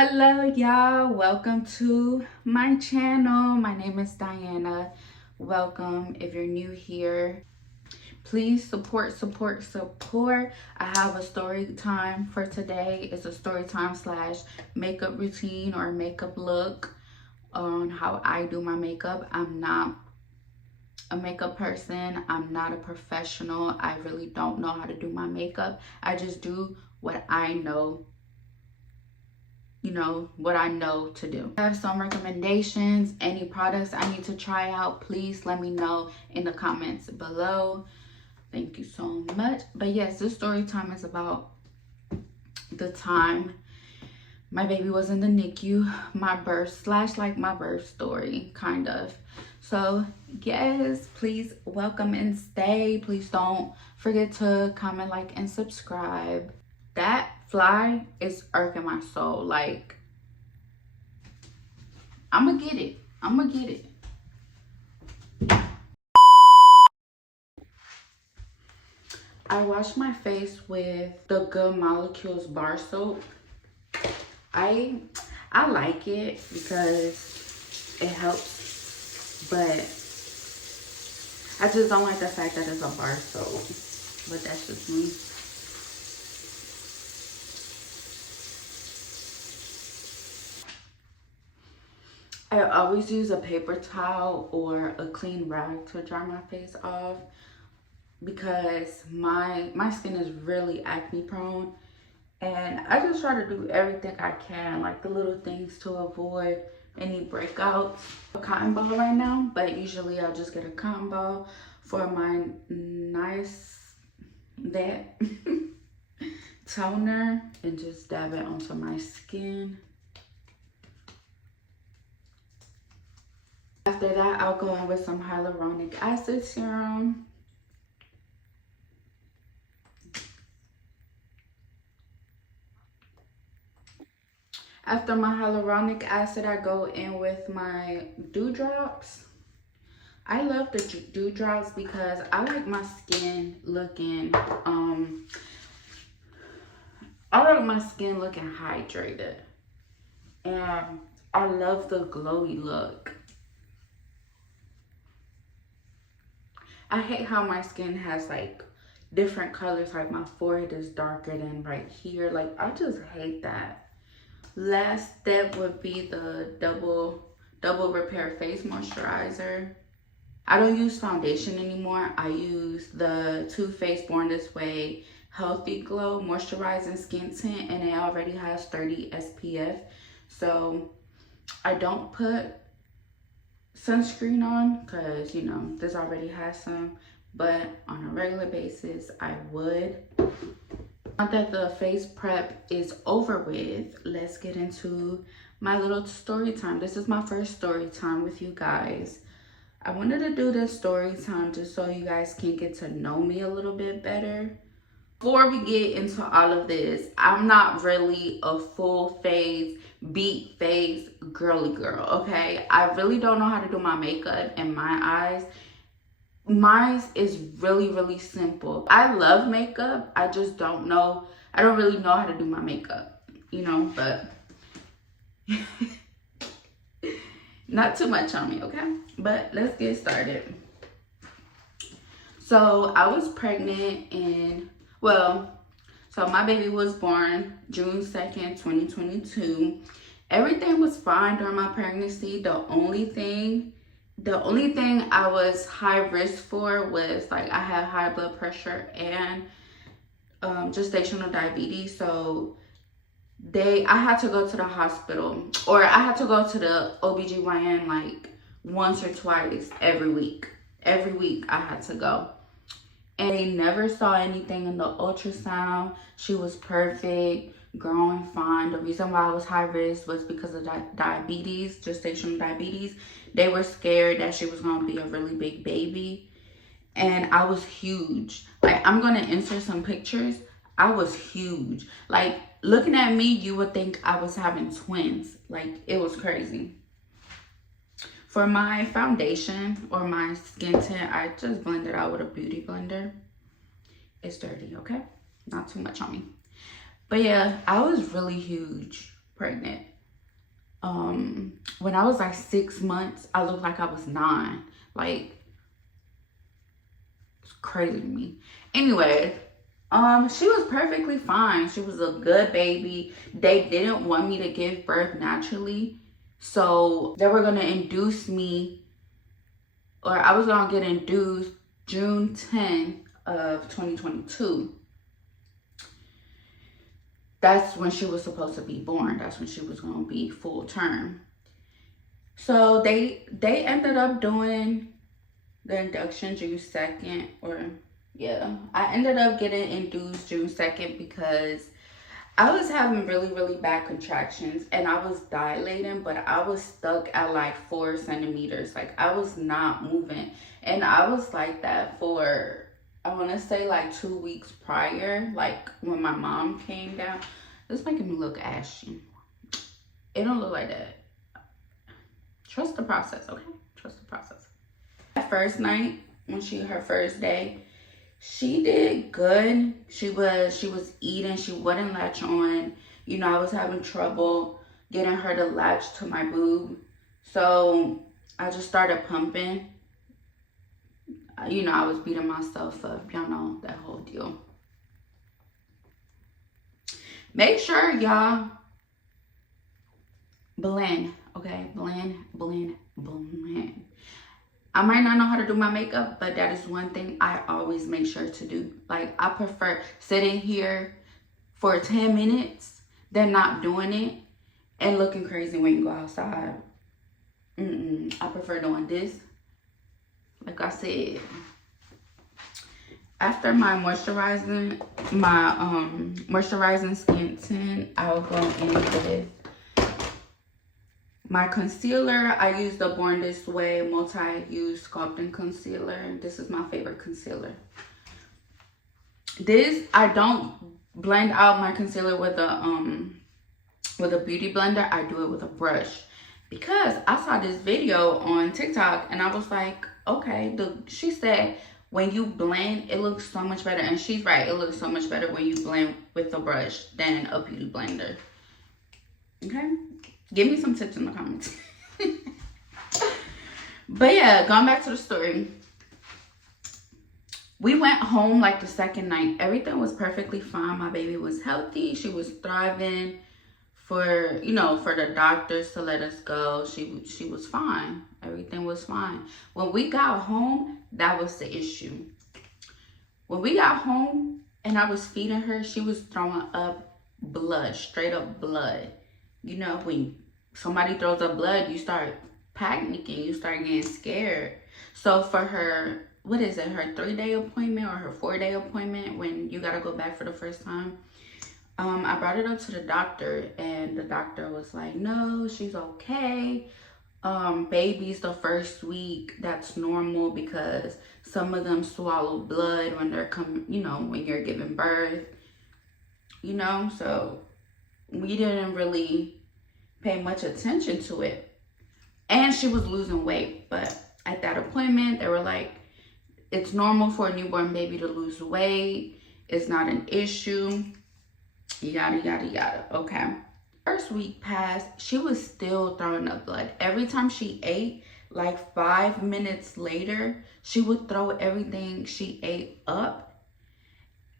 Hello y'all, welcome to my channel. My name is Diana. Welcome. If you're new here, please support. I have a story time for today. It's a story time / makeup routine or makeup look on how I do my makeup. I'm not a makeup person. I'm not a professional. I really don't know how to do my makeup. I just do what I know, what I know to do. I have some recommendations, any products I need to try out, please let me know in the comments below. Thank you so much. But yes, this story time is about the time my baby was in the NICU, my birth / my birth story, kind of. So yes, please welcome and stay. Please don't forget to comment, like, and subscribe. That fly is irking my soul. Like, I'ma get it. I wash my face with the Good Molecules bar soap. I like it because it helps, but I just don't like the fact that it's a bar soap. But that's just me. I always use a paper towel or a clean rag to dry my face off because my skin is really acne prone, and I just try to do everything I can, like the little things to avoid any breakouts. A cotton ball right now, but usually I'll just get a cotton ball for my nice toner and just dab it onto my skin. After that, I'll go in with some hyaluronic acid serum. After my hyaluronic acid, I go in with my dewdrops. I love the dewdrops because I like my skin looking hydrated, and I love the glowy look. I hate how my skin has like different colors, like my forehead is darker than right here. Like, I just hate that. Last step would be the double repair face moisturizer. I don't use foundation anymore. I use the Too Faced Born This Way Healthy Glow Moisturizing Skin Tint, and it already has 30 SPF. So I don't put sunscreen on because, this already has some, but on a regular basis I would. Now that the face prep is over with, let's get into my little story time. This is my first story time with you guys. I wanted to do this story time just so you guys can get to know me a little bit better. Before we get into all of this, I'm not really a full face, beat face, girly girl, okay? I really don't know how to do my makeup in my eyes. Mine is really simple. I love makeup. I just don't really know how to do my makeup, but not too much on me, okay? But let's get started. So I was pregnant so my baby was born June 2nd, 2022. Everything was fine during my pregnancy. The only thing I was high risk for was, like, I had high blood pressure and gestational diabetes. So I had to go to the hospital, or I had to go to the OBGYN like once or twice every week. Every week I had to go. And they never saw anything in the ultrasound. She was perfect, growing fine. The reason why I was high risk was because of diabetes, gestational diabetes. They were scared that she was going to be a really big baby. And I was huge. Like, I'm going to insert some pictures. I was huge. Like, looking at me, you would think I was having twins. Like, it was crazy. For my foundation or my skin tint, I just blend it out with a beauty blender. It's dirty, okay? Not too much on me. But yeah, I was really huge pregnant. when I was like 6 months, I looked like I was 9. Like, it's crazy to me. Anyway, she was perfectly fine. She was a good baby. They didn't want me to give birth naturally, so they were gonna induce me, or I was gonna get induced June 10th of 2022. That's when she was supposed to be born. That's when she was gonna be full term. So they ended up doing the induction June 2nd, or yeah, I ended up getting induced June 2nd because I was having really bad contractions and I was dilating, but I was stuck at like 4 centimeters. Like, I was not moving, and I was like that for, I want to say, like 2 weeks prior. Like, when my mom came down. This is making me look ashy. It don't look like that. Trust the process, okay? Trust the process. That first night, when her first day, she did good. She was eating. She wouldn't latch on. You know, I was having trouble getting her to latch to my boob. So I just started pumping. You know, I was beating myself up. Y'all know that whole deal. Make sure y'all blend, okay? Blend. I might not know how to do my makeup, but that is one thing I always make sure to do. Like, I prefer sitting here for 10 minutes than not doing it and looking crazy when you go outside. I prefer doing this. Like I said, after my moisturizing skin tint, I will go in with my concealer. I use the Born This Way multi-use sculpting concealer. This is my favorite concealer. This, I don't blend out my concealer with a beauty blender. I do it with a brush because I saw this video on TikTok and I was like, okay, she said when you blend, it looks so much better. And she's right, it looks so much better when you blend with a brush than a beauty blender. Okay? Give me some tips in the comments. But yeah, going back to the story. We went home like the second night. Everything was perfectly fine. My baby was healthy. She was thriving. For, you know, for the doctors to let us go, she was fine. Everything was fine. When we got home, that was the issue. When we got home and I was feeding her, she was throwing up blood, straight up blood. You know, when somebody throws up blood, you start panicking, you start getting scared. So for her, what is it, her 3-day appointment or her 4-day appointment when you gotta go back for the first time, I brought it up to the doctor and the doctor was like, no, she's okay. Babies the first week, that's normal because some of them swallow blood when they're coming, you know, when you're giving birth, you know, so we didn't really pay much attention to it. And she was losing weight, but at that appointment, they were like, it's normal for a newborn baby to lose weight. It's not an issue. Yada. Okay. First week passed, she was still throwing up blood. Every time she ate, like 5 minutes later, she would throw everything she ate up,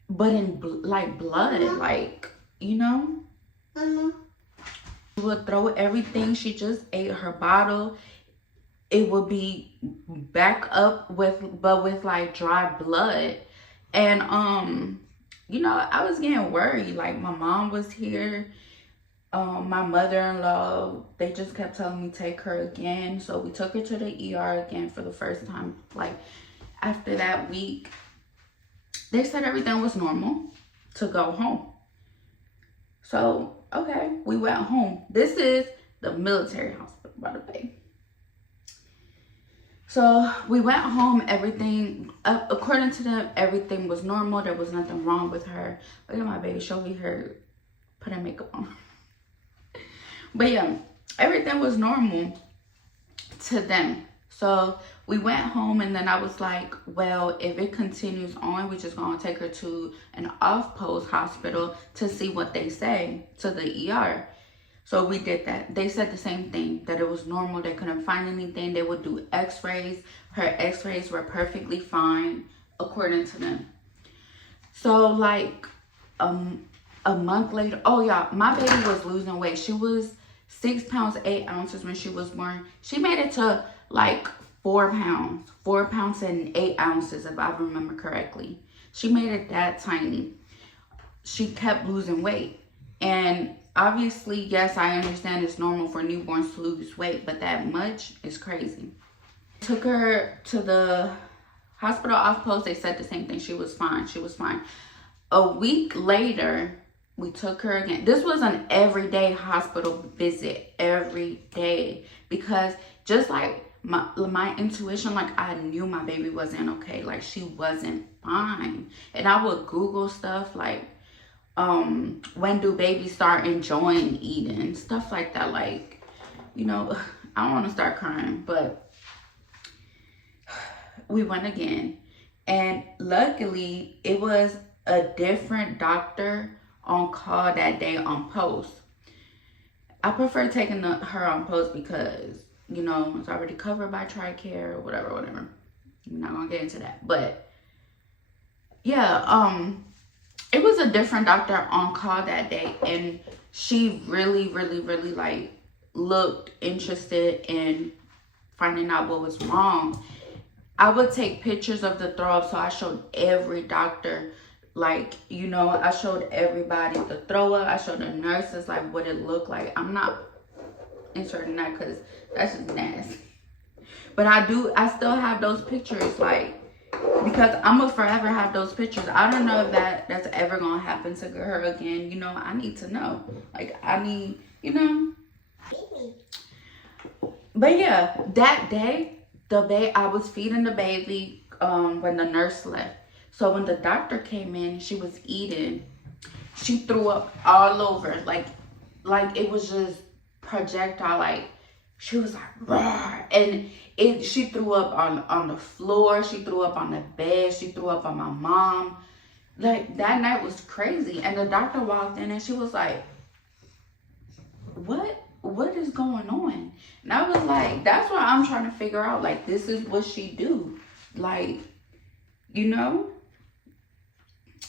but in like blood, like, you know? She would throw everything she just ate, her bottle. It would be back up with like dry blood. And you know, I was getting worried. Like, my mom was here, my mother-in-law, they just kept telling me take her again. So we took her to the ER again for the first time. Like, after that week, they said everything was normal to go home. So, okay, we went home. This is the military hospital, by the way. So we went home, everything, according to them, everything was normal. There was nothing wrong with her. Look at my baby, show me her putting makeup on. But yeah, everything was normal to them. So we went home and then I was like, well, if it continues on, we're just gonna take her to an off-post hospital to see what they say, to the ER. So we did that. They said the same thing, that it was normal. They couldn't find anything. They would do x-rays. Her x-rays were perfectly fine according to them. So like a month later, oh yeah, my baby was losing weight. She was 6 pounds 8 ounces when she was born. She made it to like 4 pounds and 8 ounces, if I remember correctly. She made it that tiny. She kept losing weight. And obviously, yes, I understand it's normal for newborns to lose weight, but that much is crazy. Took her to the hospital off post. They said the same thing. She was fine. She was fine. A week later, we took her again. This was an everyday hospital visit, every day, because just like my intuition, like I knew my baby wasn't okay, like she wasn't fine. And I would Google stuff like when do babies start enjoying eating, stuff like that. Like, you know, I don't want to start crying, but we went again, and luckily it was a different doctor on call that day on post. I prefer taking her on post because, you know, it's already covered by TRICARE or whatever. I'm not gonna get into that, but yeah, it was a different doctor on call that day, and she really like looked interested in finding out what was wrong. I would take pictures of the throw up, so I showed every doctor, like, you know, I showed everybody the throw up. I showed the nurses like what it looked like. I'm not inserting that because that's just nasty, but I still have those pictures, like, because I'm gonna forever have those pictures. I don't know if that's ever gonna happen to her again. You know, I need to know. Like, I need, you know. But yeah, that day, I was feeding the baby when the nurse left. So when the doctor came in, she was eating. She threw up all over, like it was just projectile. Like, she was like, "Roar," and she threw up on the floor. She threw up on the bed. She threw up on my mom. Like, that night was crazy. And the doctor walked in and she was like, what is going on? And I was like, that's what I'm trying to figure out. Like, this is what she do. Like, you know,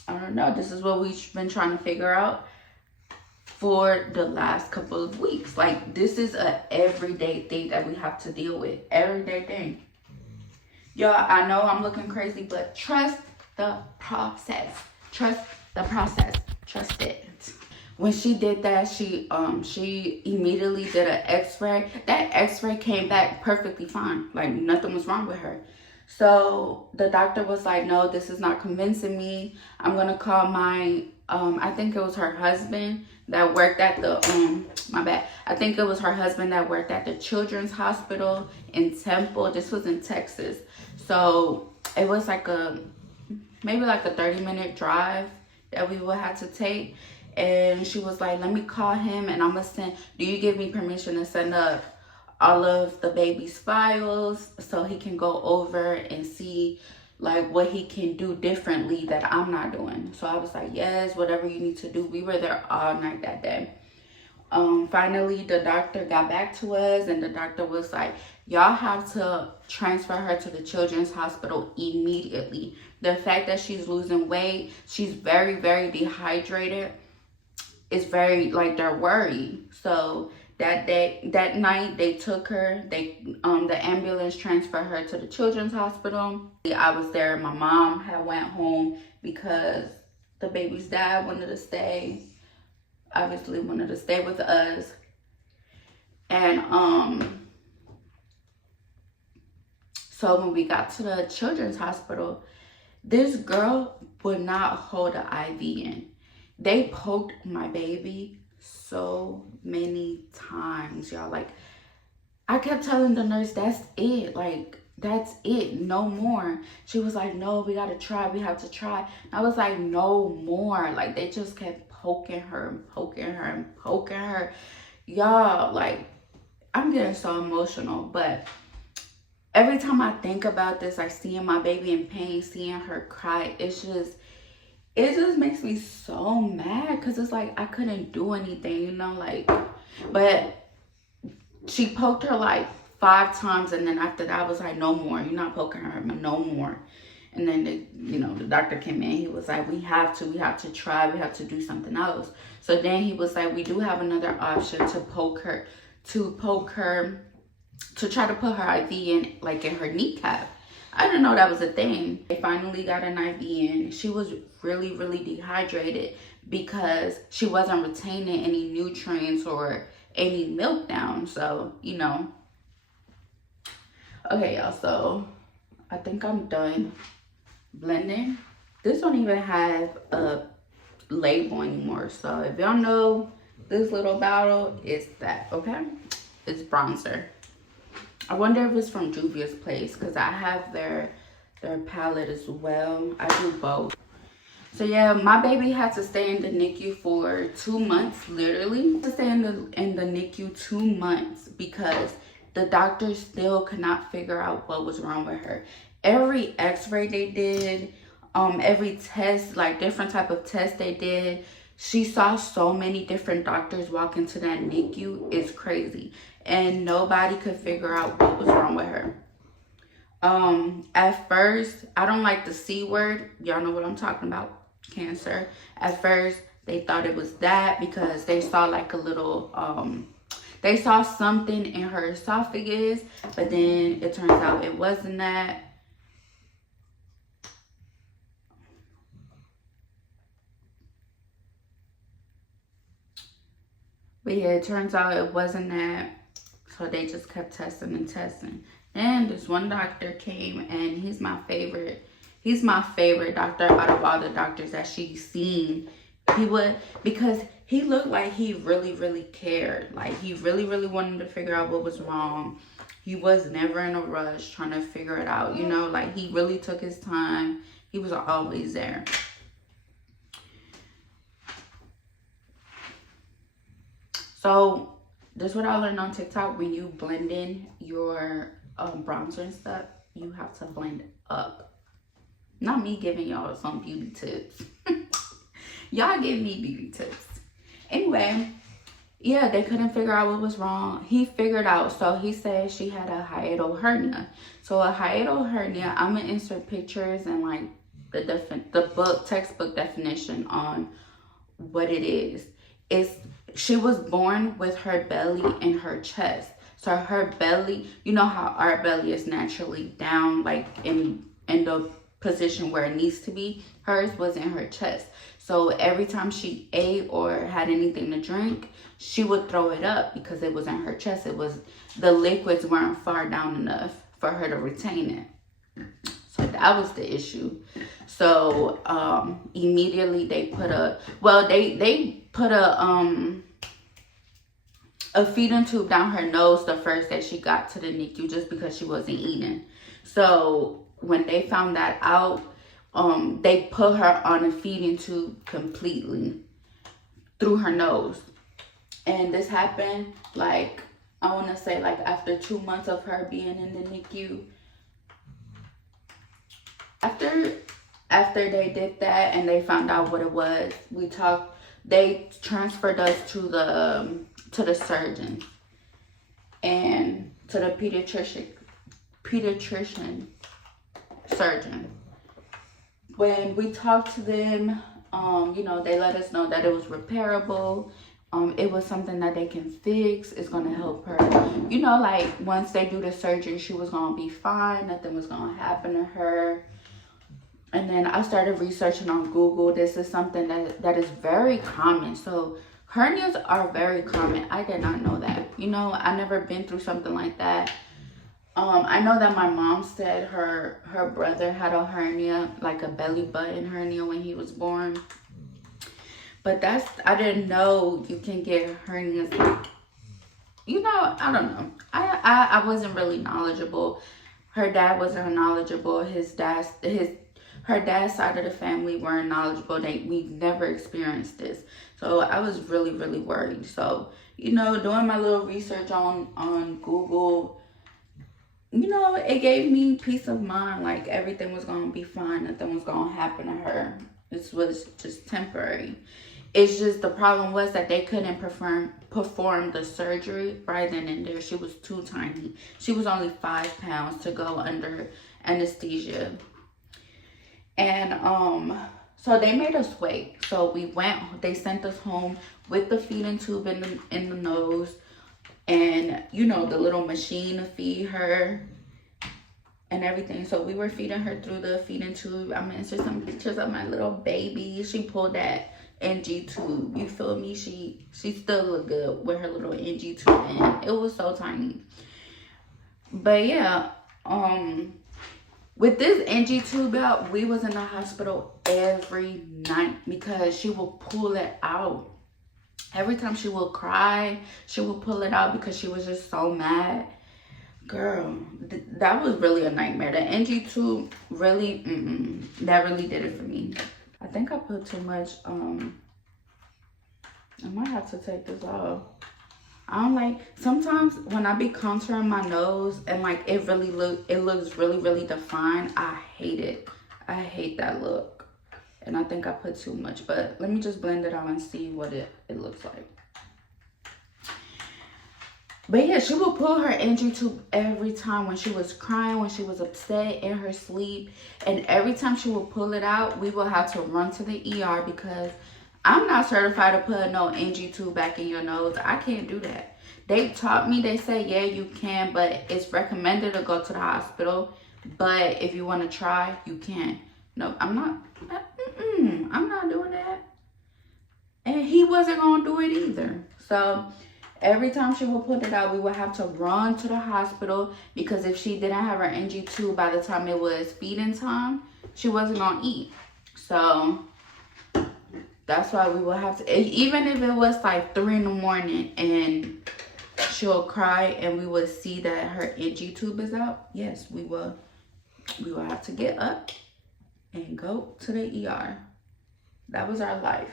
I don't know. This is what we've been trying to figure out for the last couple of weeks. Like, this is a everyday thing that we have to deal with. Everyday thing. Y'all, I know I'm looking crazy, but trust the process. Trust the process. Trust it. When she did that, she immediately did an x-ray. That x-ray came back perfectly fine. Like, nothing was wrong with her. So the doctor was like, no, this is not convincing me. I'm gonna call my I think it was her husband that worked at the I think it was her husband that worked at the children's hospital in Temple. This was in Texas. So it was like maybe like a 30-minute drive that we would have to take. And she was like, let me call him and I'm gonna send, do you give me permission to send up all of the baby's files so he can go over and see like what he can do differently that I'm not doing? So I was like, yes, whatever you need to do. We were there all night that day. Finally, the doctor got back to us and the doctor was like, y'all have to transfer her to the children's hospital immediately. The fact that she's losing weight, she's very, very dehydrated. It's very, like, they're worried. So that night they took her, the ambulance transferred her to the children's hospital. I was there. My mom had went home because the baby's dad wanted to stay, obviously wanted to stay with us. And so when we got to the children's hospital, this girl would not hold an IV in. They poked my baby so many times, y'all. Like, I kept telling the nurse, that's it. Like, that's it. No more. She was like, no, we got to try. We have to try. And I was like, no more. Like, they just kept poking her and poking her and poking her. Y'all, like, I'm getting so emotional. But every time I think about this, like, seeing my baby in pain, seeing her cry, it just makes me so mad because it's like I couldn't do anything, you know, like But she poked her like 5 times, and then after that I was like, no more, you're not poking her no more. And then the doctor came in. He was like, we have to try, we have to do something else. So then he was like, we do have another option to poke her, to try to put her IV in, like in her kneecap. I didn't know that was a thing. They finally got an IV in. She was really, really dehydrated because she wasn't retaining any nutrients or any milk down. So, Okay, y'all, so I think I'm done blending. This don't even have a label anymore. So if y'all know this little bottle, it's that, okay? It's bronzer. I wonder if it's from Juvia's Place, because I have their palette as well. I do both. So yeah, my baby had to stay in the NICU for 2 months, literally. To stay in the NICU 2 months because the doctors still could not figure out what was wrong with her. Every x-ray they did, every test, like different type of test they did, she saw so many different doctors walk into that NICU. It's crazy. And nobody could figure out what was wrong with her. At first, I don't like the C word. Y'all know what I'm talking about. Cancer. At first, they thought it was that because they saw like a little, they saw something in her esophagus, but then it turns out it wasn't that. But yeah, it turns out it wasn't that. So they just kept testing and testing. And this one doctor came, and he's my favorite. He's my favorite doctor out of all the doctors that she's seen. Because he looked like he really, really cared. Like he really, really wanted to figure out what was wrong. He was never in a rush trying to figure it out. Like he really took his time. He was always there. So this is what I learned on TikTok. When you blend in your bronzer and stuff, you have to blend up. Not me giving y'all some beauty tips. Y'all give me beauty tips. Anyway, yeah, they couldn't figure out what was wrong. He figured out. So he said she had a hiatal hernia. So a hiatal hernia, I'm gonna insert pictures and like the textbook definition on what it is. She was born with her belly and her chest. So her belly, you know how our belly is naturally down, like in the position where it needs to be. Hers was in her chest. So every time she ate or had anything to drink, she would throw it up because it was in her chest. The liquids weren't far down enough for her to retain it. So that was the issue. So immediately they put they put a feeding tube down her nose the first day she got to the NICU, just because she wasn't eating. So when they found that out, they put her on a feeding tube completely through her nose. And this happened, like, I want to say, like, after 2 months of her being in the NICU. After they did that and they found out what it was, they transferred us to the surgeon and to the pediatrician surgeon. When we talked to them, they let us know that it was repairable. It was something that they can fix. It's gonna help her. Like once they do the surgery, she was gonna be fine. Nothing was gonna happen to her. And then I started researching on Google. This is something that is very common. So hernias are very common. I did not know that. I never been through something like that. I know that my mom said her brother had a hernia, like a belly button hernia when he was born. But I didn't know you can get hernias. I don't know. I wasn't really knowledgeable. Her dad wasn't knowledgeable. Her dad's side of the family weren't knowledgeable. We've never experienced this. So I was really, really worried. So, doing my little research on Google, it gave me peace of mind. Like everything was going to be fine. Nothing was going to happen to her. This was just temporary. It's just the problem was that they couldn't perform the surgery right then and there. She was too tiny. She was only 5 pounds to go under anesthesia. And so they made us wait. So we went, they sent us home with the feeding tube in the nose, and you know, the little machine to feed her and everything. So we were feeding her through the feeding tube. I'm gonna insert some pictures of my little baby. She pulled that NG tube, you feel me? She still look good with her little NG tube in. It was so tiny. But yeah, with this NG tube out, we was in the hospital every night because she will pull it out. Every time she will cry, she will pull it out because she was just so mad. Girl, that was really a nightmare. The NG tube really, that really did it for me. I think I put too much, I might have to take this off. I don't like, sometimes when I be contouring my nose and like it looks really defined, I hate it. I hate that look. And I think I put too much, but let me just blend it out and see what it looks like. But yeah, she would pull her NG tube every time when she was crying, when she was upset, in her sleep. And every time she would pull it out, we would have to run to the ER because I'm not certified to put no NG tube back in your nose. I can't do that. They taught me, they say, yeah, you can, but it's recommended to go to the hospital. But if you want to try, you can. No, I'm not doing that. And he wasn't going to do it either. So every time she would put it out, we would have to run to the hospital because if she didn't have her NG tube by the time it was feeding time, she wasn't going to eat. So that's why we would have to, even if it was like 3 in the morning and she'll cry and we would see that her NG tube is out, yes, we will have to get up and go to the ER. That was our life.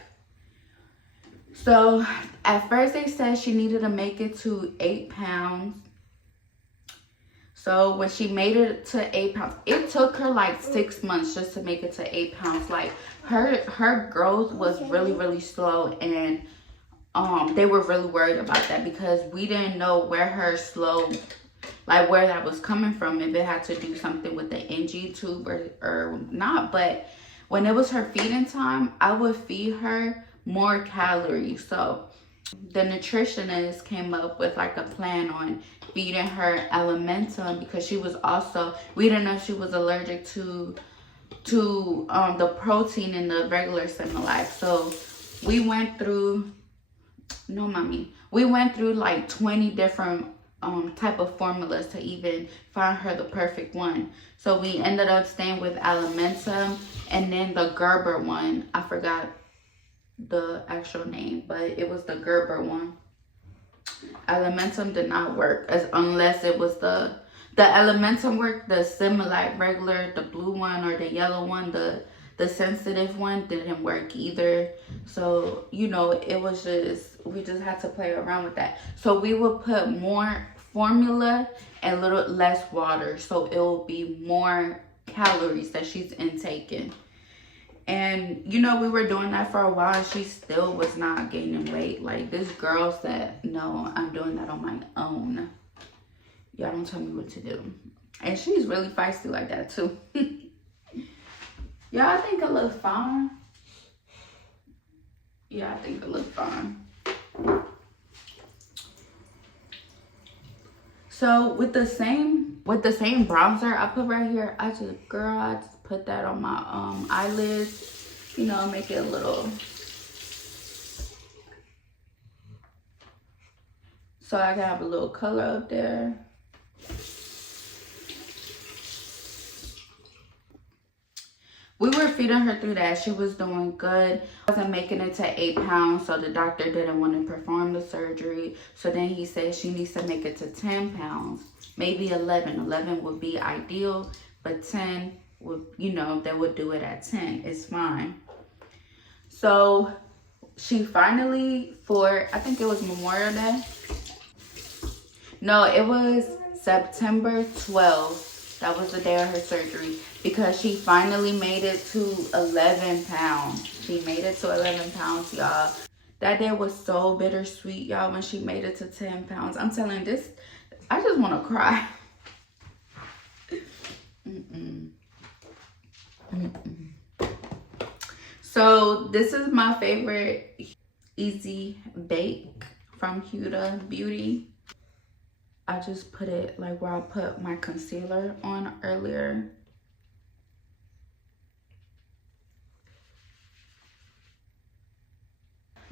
So at first they said she needed to make it to 8 pounds. So when she made it to 8 pounds, it took her like 6 months just to make it to 8 pounds. Like her growth was really slow, and they were really worried about that because we didn't know where her slow, like where that was coming from, if it had to do something with the NG tube or not. But when it was her feeding time, I would feed her more calories. So the nutritionist came up with like a plan on feeding her alimentum because she was also, we didn't know if she was allergic to the protein in the regular Similac. So we went through, we went through like 20 different type of formulas to even find her the perfect one. So we ended up staying with alimentum, and then the Gerber one, I forgot the actual name, but it was the Gerber one. Alimentum did not work unless it was the Alimentum worked. The Similac regular, the blue one or the yellow one, the sensitive one didn't work either. So you know, it was just, we just had to play around with that. So we would put more formula and a little less water, so it will be more calories that she's intaking. And you know, we were doing that for a while. She still was not gaining weight. Like, this girl said, no, I'm doing that on my own. Y'all don't tell me what to do. And she's really feisty like that too. Yeah, I think it looks fine. Yeah, I think it looks fine. So with the same bronzer I put right here, I just put that on my eyelids, you know, make it a little, so I can have a little color up there. We were feeding her through that. She was doing good. Wasn't making it to 8 pounds, so the doctor didn't want to perform the surgery. So then he said she needs to make it to 10 pounds, maybe 11. 11 would be ideal, but 10 would, you know, they would do it at 10. It's fine. So she finally, for, I think it was Memorial Day. No, it was September 12th. That was the day of her surgery because she finally made it to 11 pounds. She made it to 11 pounds, y'all. That day was so bittersweet, y'all, when she made it to 10 pounds. I'm telling you, this, I just want to cry. So this is my favorite Easy Bake from Huda Beauty. I just put it like where I put my concealer on earlier.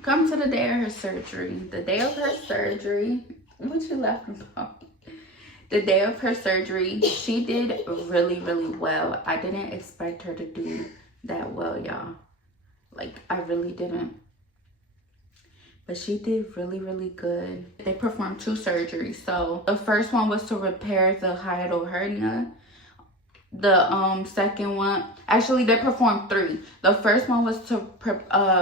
Come to the day of her surgery. The day of her surgery, what you laughing about? The day of her surgery, she did really, really well. I didn't expect her to do that well, y'all. Like, I really didn't. But she did really, really good. They performed 2 surgeries. So the first one was to repair the hiatal hernia. The second one, actually they performed 3. The first one was to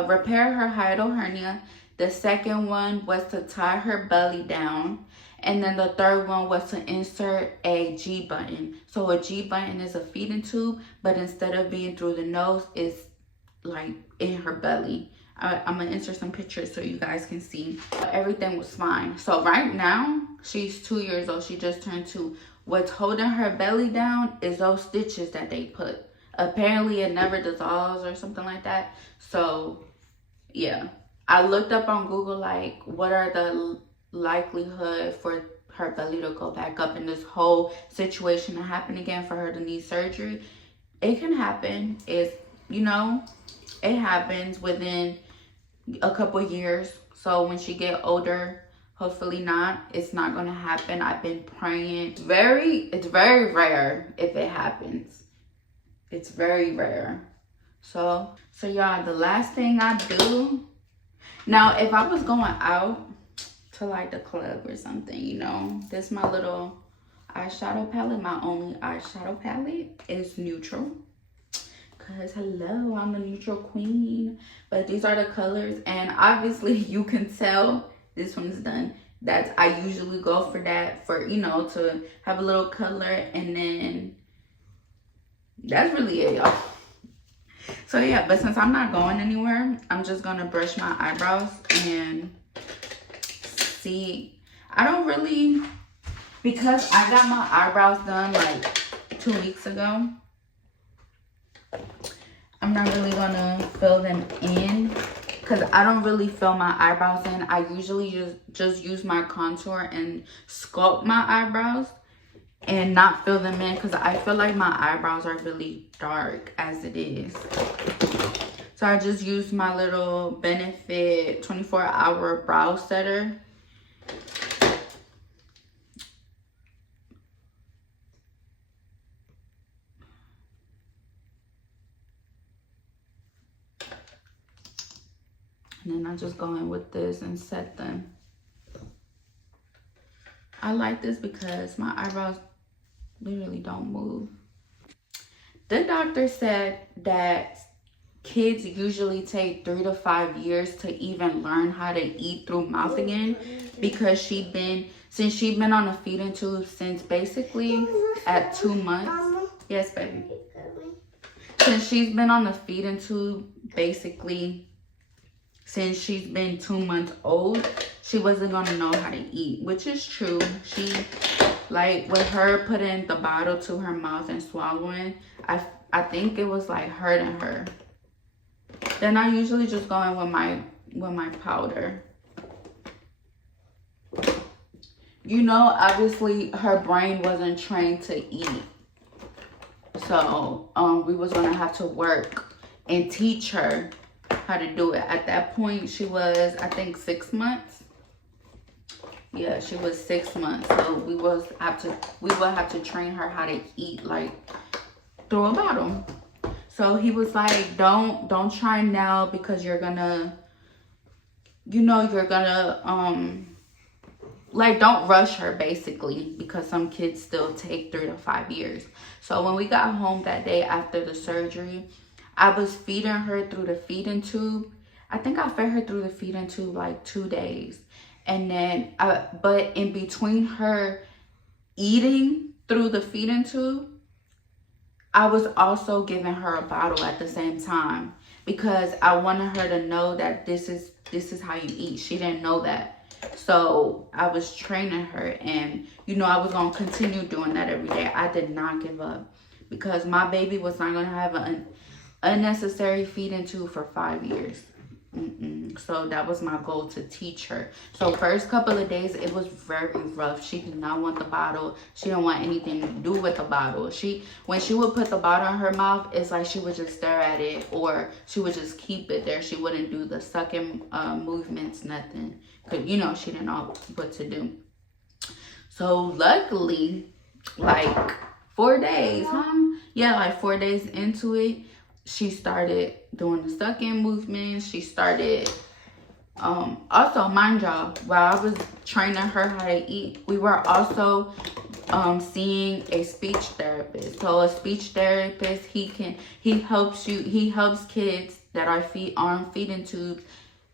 repair her hiatal hernia. The second one was to tie her belly down. And then the third one was to insert a G button. So a G button is a feeding tube, but instead of being through the nose, it's like in her belly. I'm gonna insert some pictures so you guys can see. Everything was fine. So right now, she's 2 years old. She just turned 2. What's holding her belly down is those stitches that they put. Apparently it never dissolves or something like that. So yeah, I looked up on Google, like, what are the likelihood for her belly to go back up and this whole situation to happen again for her to need surgery. It can happen. It's, you know, it happens within a couple years. So when she get older, hopefully not, it's not gonna happen. I've been praying. It's very rare if it happens. It's very rare. So y'all, the last thing I do now, if I was going out to like the club or something, you know, this my little eyeshadow palette. My only eyeshadow palette is neutral. Cause hello, I'm the neutral queen. But these are the colors, and obviously you can tell this one's done. That's, I usually go for that, for, you know, to have a little color, and then that's really it, y'all. So yeah, but since I'm not going anywhere, I'm just gonna brush my eyebrows and see. I don't really, because I got my eyebrows done like 2 weeks ago, I'm not really gonna fill them in because I don't really fill my eyebrows in. I usually just use my contour and sculpt my eyebrows and not fill them in because I feel like my eyebrows are really dark as it is. So I just use my little Benefit 24-hour brow setter. And then I just go in with this and set them. I like this because my eyebrows literally don't move. The doctor said that kids usually take 3 to 5 years to even learn how to eat through mouth again, because since she's been on a feeding tube since basically at 2 months. Yes, baby. Since she's been on the feeding tube basically since she's been 2 months old, she wasn't gonna know how to eat, which is true. She, like, with her putting the bottle to her mouth and swallowing, I think it was like hurting her. Then I usually just go in with my powder. You know, obviously her brain wasn't trained to eat, so we was gonna have to work and teach her how to do it. At that point she was, I think, 6 months. Yeah, she was 6 months. So we will have to train her how to eat, like, through a bottle. So he was like, don't try now, because you're gonna, you know, you're gonna like, don't rush her basically, because some kids still take 3 to 5 years. So when we got home that day after the surgery, I was feeding her through the feeding tube. I think I fed her through the feeding tube like 2 days. And then, but in between her eating through the feeding tube I was also giving her a bottle at the same time because I wanted her to know that this is how you eat. She didn't know that. So I was training her, and you know, I was going to continue doing that every day. I did not give up because my baby was not going to have an unnecessary feeding tube for 5 years. So that was my goal, to teach her. So first couple of days it was very rough. She did not want the bottle. She didn't want anything to do with the bottle. When she would put the bottle in her mouth, it's like she would just stare at it, or she would just keep it there. She wouldn't do the sucking movements, nothing, because you know, she didn't know what to do. So luckily, like 4 days, like 4 days into it, she started doing the sucking movements. She started, also, mind y'all, while I was training her how to eat, we were also seeing a speech therapist. So a speech therapist, he helps kids that are on feeding tubes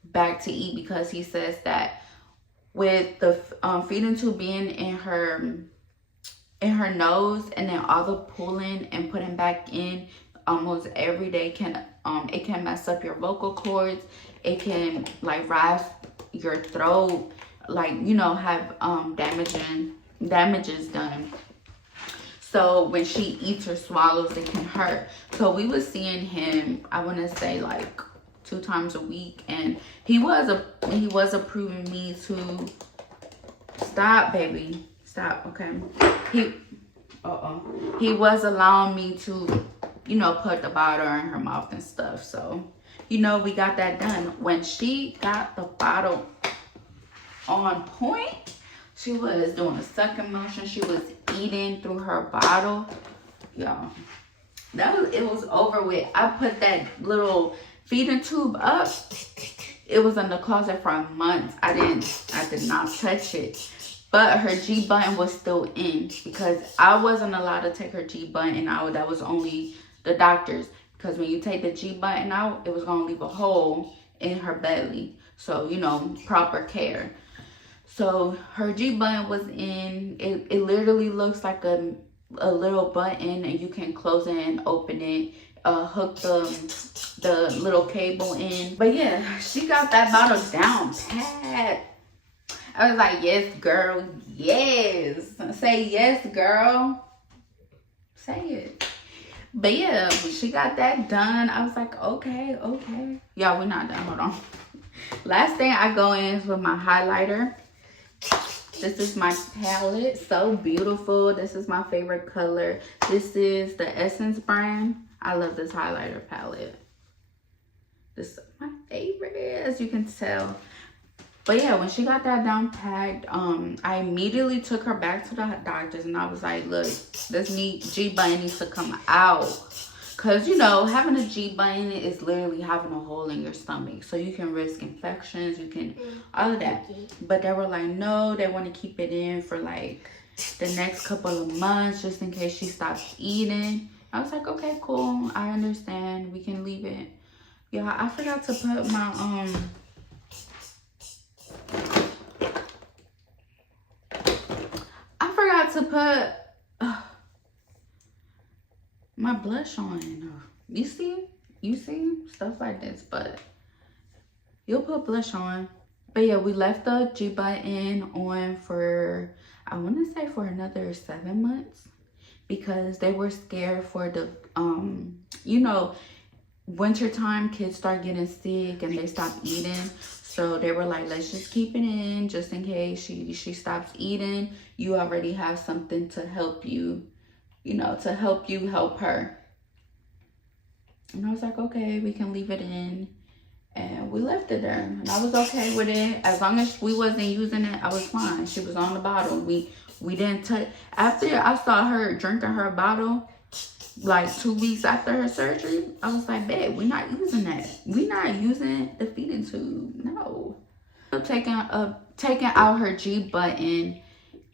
back to eat, because he says that with the feeding tube being in her nose, and then all the pulling and putting back in almost every day it can mess up your vocal cords. It can like rasp your throat, like, you know, have damages done. So when she eats or swallows, it can hurt. So we was seeing him, I want to say like 2 times a week, and he was approving me to stop, baby, stop. Okay, he was allowing me to, you know, put the bottle in her mouth and stuff. So, you know, we got that done. When she got the bottle on point, she was doing a sucking motion. She was eating through her bottle. Y'all, it was over with. I put that little feeding tube up. It was in the closet for months. I did not touch it. But her G button was still in, because I wasn't allowed to take her G button out. That was only the doctors, because when you take the G button out, it was going to leave a hole in her belly. So, you know, proper care. So her G button was in. It literally looks like a little button, and you can close it and open it. Hook the little cable in. But yeah, she got that bottle down pat. I was like, yes, girl, yes. Say yes, girl. Say it. But yeah, when she got that done, I was like, okay. Y'all, we're not done. Hold on. Last thing I go in is with my highlighter. This is my palette. So beautiful. This is my favorite color. This is the Essence brand. I love this highlighter palette. This is my favorite, as you can tell. But yeah, when she got that down packed, I immediately took her back to the doctors, and I was like, look, this G button needs to come out. Because, you know, having a G button is literally having a hole in your stomach. So you can risk infections, you can, all of that. But they were like, no, they want to keep it in for like the next couple of months, just in case she stops eating. I was like, okay, cool. I understand. We can leave it. Yeah, I forgot to put my, my blush on. You see stuff like this, but you'll put blush on. But yeah, we left the G button on for, I want to say, for another 7 months, because they were scared for the you know, wintertime, kids start getting sick and they stop eating. So they were like, let's just keep it in, just in case she stops eating. You already have something to help you, you know, to help you help her. And I was like, okay, we can leave it in. And we left it there. And I was okay with it. As long as we wasn't using it, I was fine. She was on the bottle. We didn't touch. After I saw her drinking her bottle, like 2 weeks after her surgery, I was like, babe, we're not using that. We're not using the feeding tube. No. Taking out her G button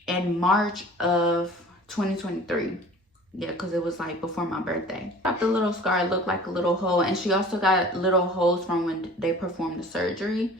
in March of 2023. Yeah, because it was like before my birthday. Got the little scar. It looked like a little hole. And she also got little holes from when they performed the surgery.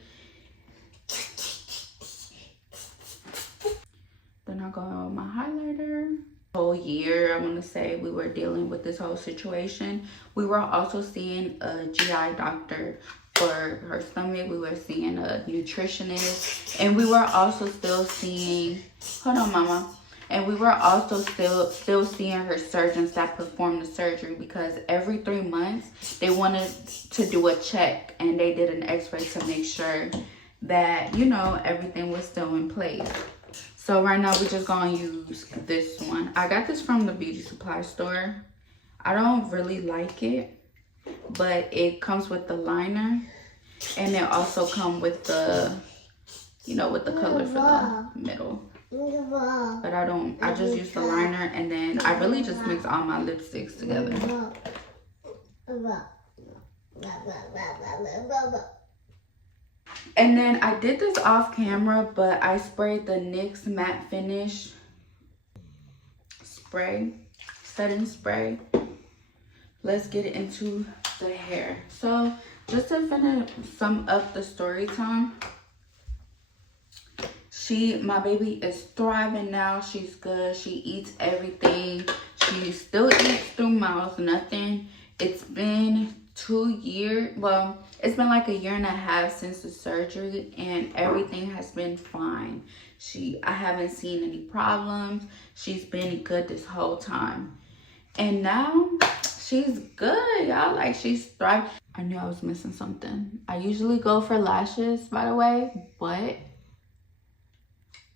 Then I go on with my highlighter. whole year, I want to say, we were dealing with this whole situation. We were also seeing a GI doctor for her stomach. We were seeing a nutritionist, and we were also still seeing, hold on mama, and we were also still seeing her surgeons that performed the surgery, because every 3 months they wanted to do a check, and they did an x-ray to make sure that, you know, everything was still in place. So right now we're just gonna use this one. I got this from the beauty supply store. I don't really like it, but it comes with the liner, and it also comes with the, you know, with the color for the middle. But I just use the liner, and then I really just mix all my lipsticks together. And then I did this off camera, but I sprayed the NYX matte finish spray, setting spray. Let's get into the hair. So just to finish sum up the story time, my baby is thriving now. She's good. She eats everything. She still eats through mouth, nothing. It's been 2 years. Well, it's been like 1.5 years since the surgery, and everything has been fine. I haven't seen any problems. She's been good this whole time. And now she's good, y'all. Like, she's thriving. I knew I was missing something. I usually go for lashes, by the way, but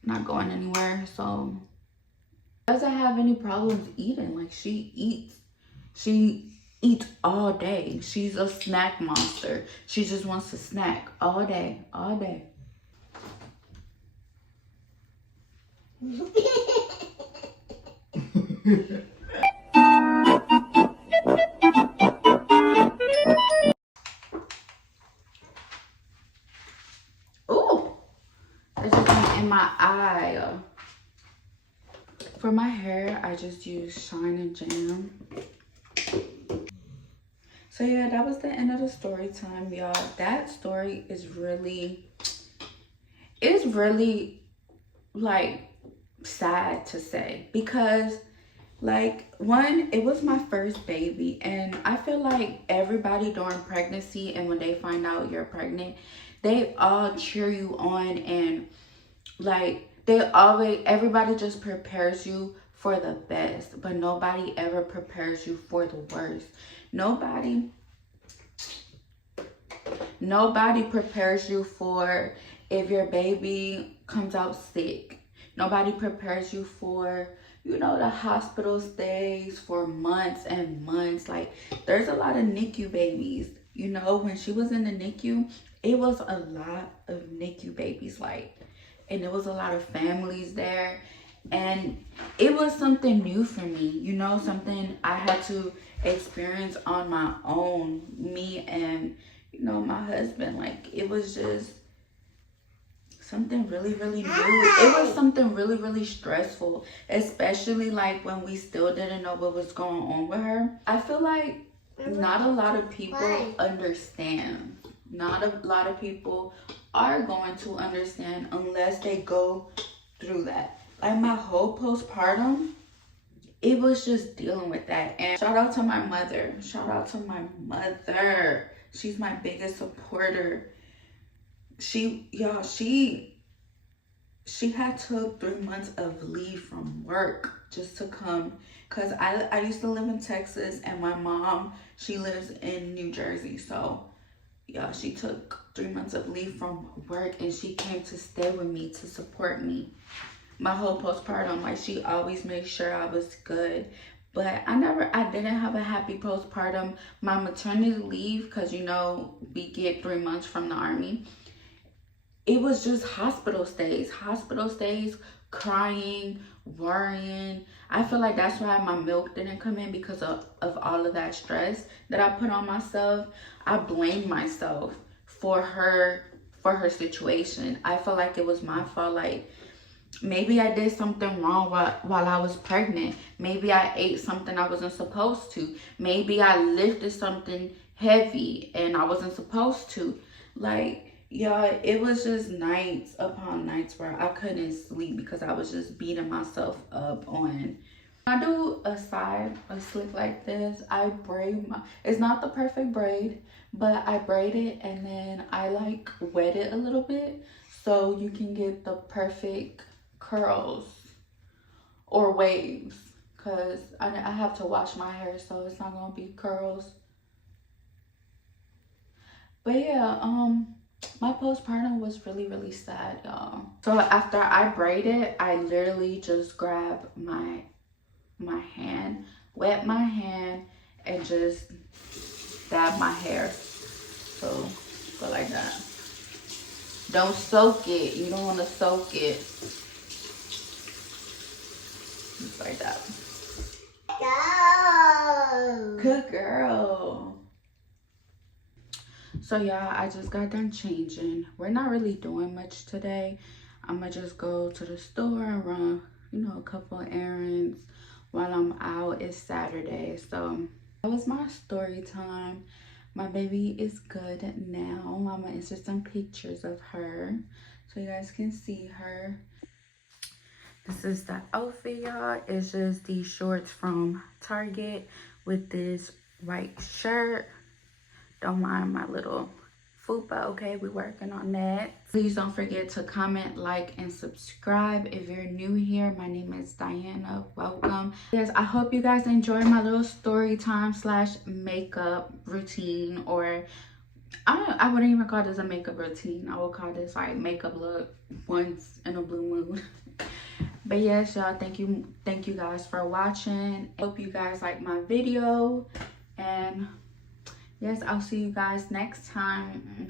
not going anywhere. So doesn't have any problems eating. Like, she eats all day. She's a snack monster. She just wants to snack all day, all day. Ooh, that just went in my eye. For my hair, I just use Shine and Jam. So yeah, that was the end of the story time, y'all. That story is really like sad to say, because like, one, it was my first baby, and I feel like everybody during pregnancy and when they find out you're pregnant, they all cheer you on, and like everybody just prepares you for the best, but nobody ever prepares you for the worst. Nobody prepares you for if your baby comes out sick. Nobody prepares you for, you know, the hospital stays for months and months. Like, there's a lot of NICU babies. You know, when she was in the NICU, it was a lot of NICU babies, like, and there was a lot of families there. And it was something new for me, you know, something I had to experience on my own, me and, you know, my husband. Like, it was just something really new. It was something really stressful, especially like when we still didn't know what was going on with her. I feel like not a lot of people understand. Not a lot of people are going to understand unless they go through that. Like, my whole postpartum, it was just dealing with that. And shout out to my mother. Shout out to my mother. She's my biggest supporter. She had took 3 months of leave from work just to come, because I used to live in Texas, and my mom, she lives in New Jersey. So yeah, she took 3 months of leave from work, and she came to stay with me to support me my whole postpartum. Like, she always made sure I was good. But I didn't have a happy postpartum. My maternity leave, because, you know, we get 3 months from the Army, it was just hospital stays, crying, worrying. I feel like that's why my milk didn't come in, because of all of that stress that I put on myself. I blamed myself for her situation. I feel like it was my fault. Like, maybe I did something wrong while I was pregnant. Maybe I ate something I wasn't supposed to. Maybe I lifted something heavy and I wasn't supposed to. Like, yeah, it was just nights upon nights where I couldn't sleep because I was just beating myself up on I do a slick like this. I braid my, it's not the perfect braid, but I braid it and then I like wet it a little bit so you can get the perfect curls or waves, because I have to wash my hair, so it's not gonna be curls. But yeah, my postpartum was really sad, y'all. So after I braided, I literally just grab my hand, wet my hand, and just dab my hair. So go like that. Don't soak it. You don't want to soak it. Just like that. Go. Good girl. So y'all, I just got done changing. We're not really doing much today. I'm gonna just go to the store and run, you know, a couple errands while I'm out. It's Saturday, so that was my story time. My baby is good now. I'm gonna insert some pictures of her so you guys can see her. This is the outfit, y'all. It's just these shorts from Target with this white shirt. Don't mind my little fupa, okay? We're working on that. Please don't forget to comment, like, and subscribe. If you're new here, my name is Diana. Welcome. Yes, I hope you guys enjoy my little story time / makeup routine, or I wouldn't even call this a makeup routine. I would call this like makeup look once in a blue moon. But yes, y'all, thank you guys for watching. Hope you guys like my video, and yes, I'll see you guys next time.